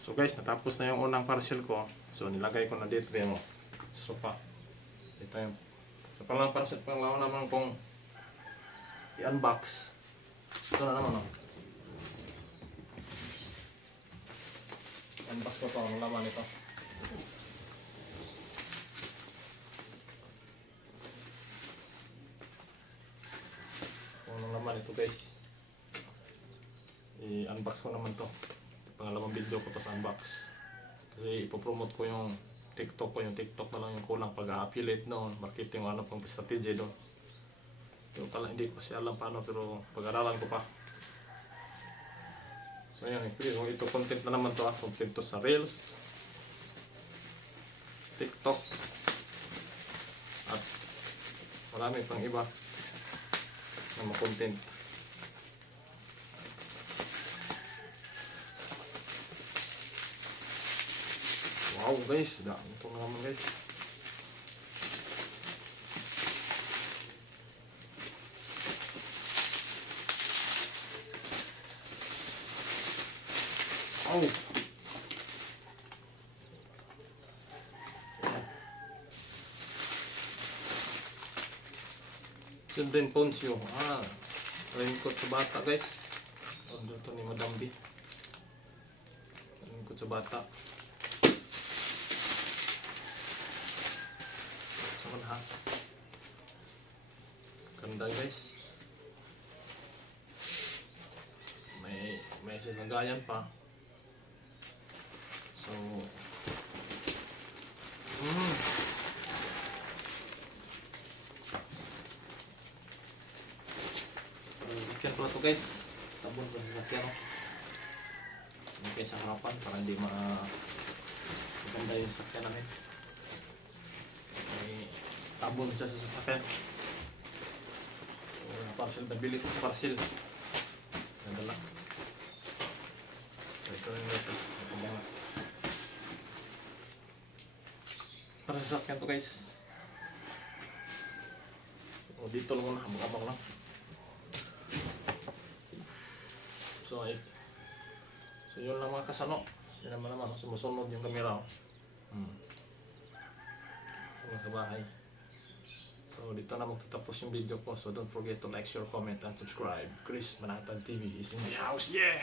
So guys, natapos na yung unang parcel ko. So nilagay ko na dito yung sofa. Ito yung so panglang parcel, panglawan naman kung i-unbox. Ito na naman, oh. Unbox ko ito, ang laman ito. Ang laman ito guys. I-unbox ko naman to. Pangalawang video ko to sa unbox. Kasi ipopromote ko yung TikTok ko. Yung TikTok na lang yung kulang pag-affiliate noon. Marketing o ano pang strategy doon. Yung talagang hindi ko kasi alam paano, pero pag-aralan ko pa. So yan, ito content na naman to, content to sa Reels, TikTok, at marami pang iba na mga content. Wow guys, dami ito na naman guys. Oh. Sundin Poncio. Raincoat sa bata guys. Order to ni Madam B. Raincoat sa bata. Saman ha. Ganda guys. May silagayan pa. So, sasakyan ko na ito guys. Tabon ko sa sasakyan. Okay, sa harapan para hindi maganda yung sasakyan namin. May tabon siya sa sasakyan. So, parcel, nabili ko sa parcel. Nadala. So, ito rin ito. Para sa sasakyan to guys. So, dito lang muna, habang-habang lang. So yun lang mga kasano. Yan naman sumusunod yung camera. Sa bahay. So dito na magtatapos yung video ko. So don't forget to like, share, comment, and subscribe. Chris Manhattan TV is in the house. Yeah!